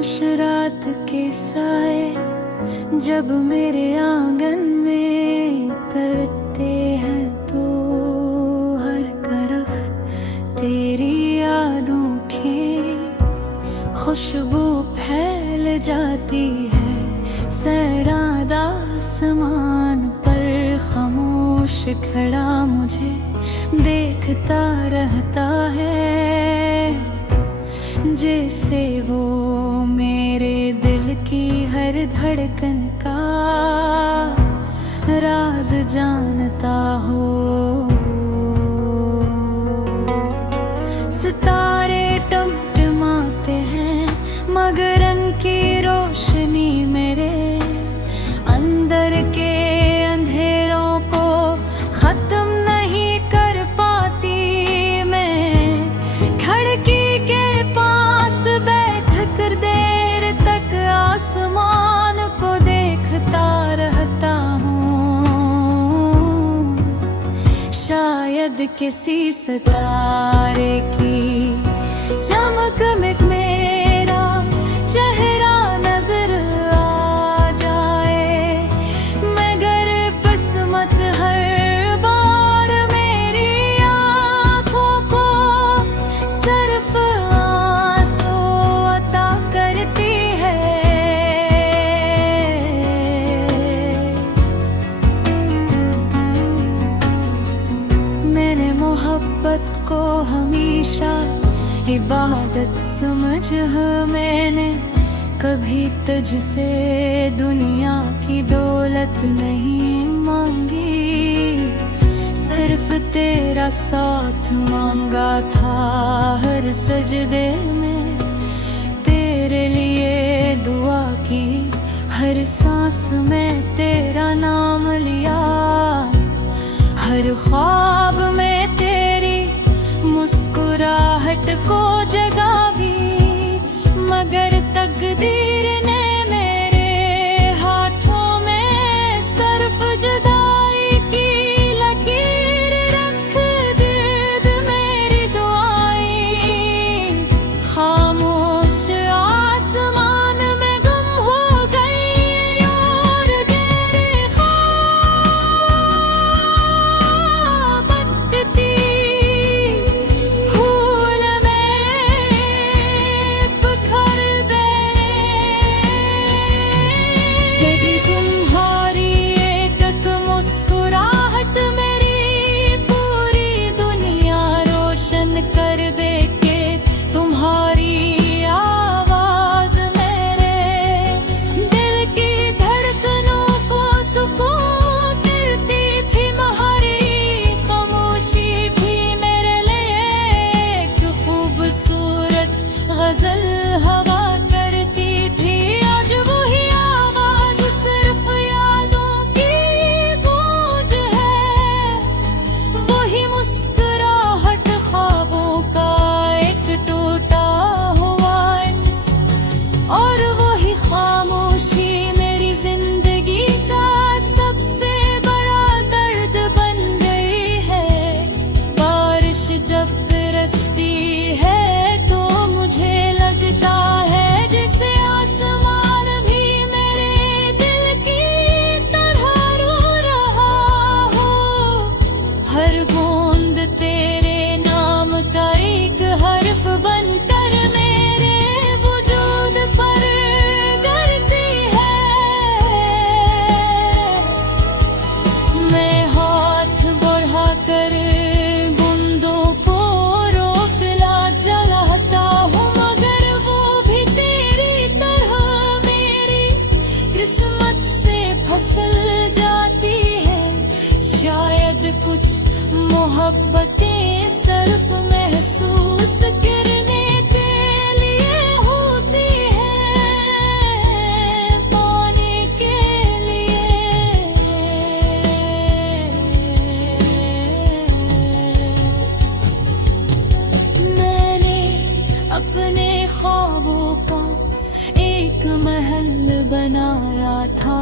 खामोश रात के साए जब मेरे आंगन में तरते हैं तो हर तरफ तेरी यादों की खुशबू फैल जाती है। सैराद आसमान पर खामोश खड़ा मुझे देखता रहता है, जैसे वो मेरे दिल की हर धड़कन का राज जानता हो। सितारे टिमटिमाते हैं मगर उनकी रोशनी मेरे अंदर के अंधेरों को खत्म नहीं कर पाती। मैं खिड़की के पास बैठकर देर तक आसमान को देखता रहता हूँ। शायद किसी सितारे की चमक में मेरा चेहरा नजर आ जाए, मगर किस्मत हर बार मेरी आँखों को सिर्फ आंसू अता करती है। मैंने मोहब्बत को हमेशा इबादत समझ मैंने कभी तुझसे दुनिया की दौलत नहीं मांगी, सिर्फ तेरा साथ मांगा था। हर सजदे में तेरे लिए दुआ की, हर सांस में तेरा नाम लिया, हर ख्वाब में तेरी मुस्कुराहट को जगा भी। मगर तकदीर ने मेरे हाथों में सिर्फ जुदाई की लकीर रख दी। मेरी दुआएं खामोश आसमान में गुम हो गई और तेरे ख्वाब बदती फूल में बिखर गए। यदि तुम्हारी एक मुस्कुराहट मेरी पूरी दुनिया रोशन कर दे के, तुम्हारी आवाज मेरे दिल की धड़कनों को सुकून देती थी। तुम्हारी खामोशी भी मेरे लिए एक खूबसूरत गजल हवा करती थी। आज वही आवाज सिर्फ यादों की गूंज है, वही मुस्कुराहट ख्वाबों का एक टूटा हुआ अक्स, और वही खामोशी मेरी जिंदगी का सबसे बड़ा दर्द बन गई है। बारिश जब बरसती है तो मुझे लगता है जैसे आसमान भी मेरे दिल की तरह रो रहा हो। हर बूंद तेरे नाम का एक हर्फ बनकर मेरे वजूद पर गिरती है। मैं हाथ बढ़ाकर बूंदों को रोकना चाहता हूँ, मगर वो भी तेरी तरह मेरी किस्मत से फसल जाती है। शायद कुछ मोहब्बतें सिर्फ महसूस करने के लिए होती हैं, पाने के लिए। मैंने अपने ख्वाबों का एक महल बनाया था,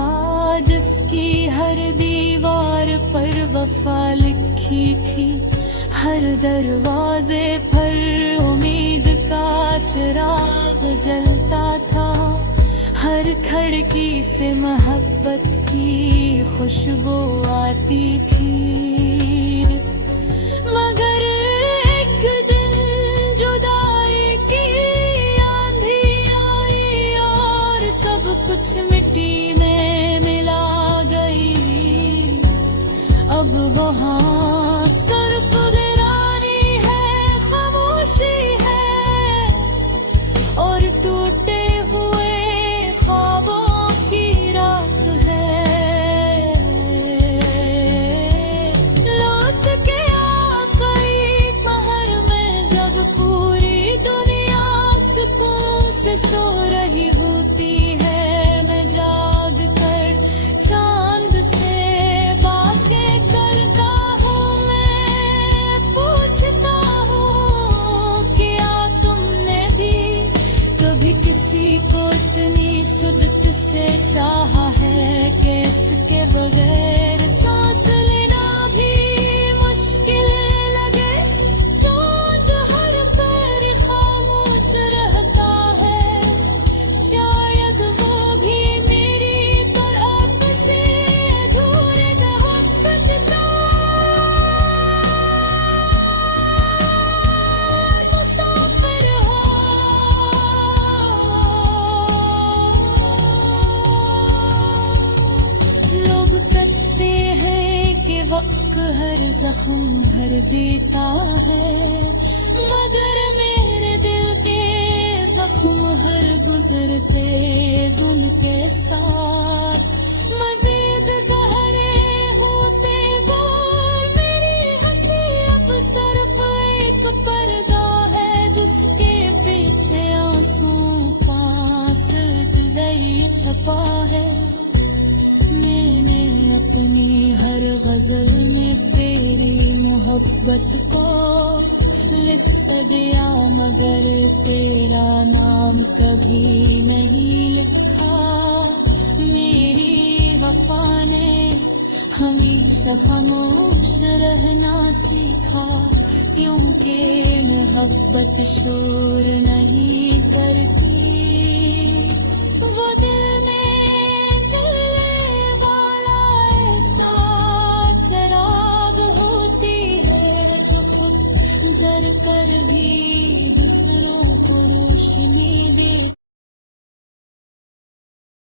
जिसकी हर दीवार पर वफा लिखी थी। हर दरवाजे पर उम्मीद का चिराग जलता था। खिड़की से मोहब्बत की खुशबू आती थी, मगर एक दिन जुदाई की आंधी आई और सब कुछ मिट्टी में मिला गई। अब वहाँ सिर्फ वीरानी है, खामोशी है और टूटे हुए ख्वाबों की रात है। लौट के आ गई पहर में जब पूरी दुनिया सुकून से सो रही होती है। मैं जाग कर चांद से बातें करता हूँ, मैं पूछता हूँ क्या तुमने भी कभी किसी को इतनी शुद्धता से चाहा है कि इसके बगैर सांस लेना भी मुश्किल लगे। चांद हर पैर खामोश रहता है, शायद वो भी मेरी तरफ से अधूरे मोहब्बत का मुसाफिर हो। लोग कहते हैं कि वक्त हर जख्म भर देता है, मगर मेरे दिल के जख्म हर गुजरते दिन के साथ मजीद गहरे होते गौर। मेरी हंसी अब सिर्फ एक पर्दा है जिसके पीछे आंसू पास जुदाई छपा है। मैंने अपनी हर गजल में तेरी मोहब्बत को लिफ्स दिया, मगर तेरा नाम कभी नहीं लिखा। मेरी वफा ने हमेशा खामोश रहना सीखा, क्योंकि मोहब्बत शोर नहीं करती।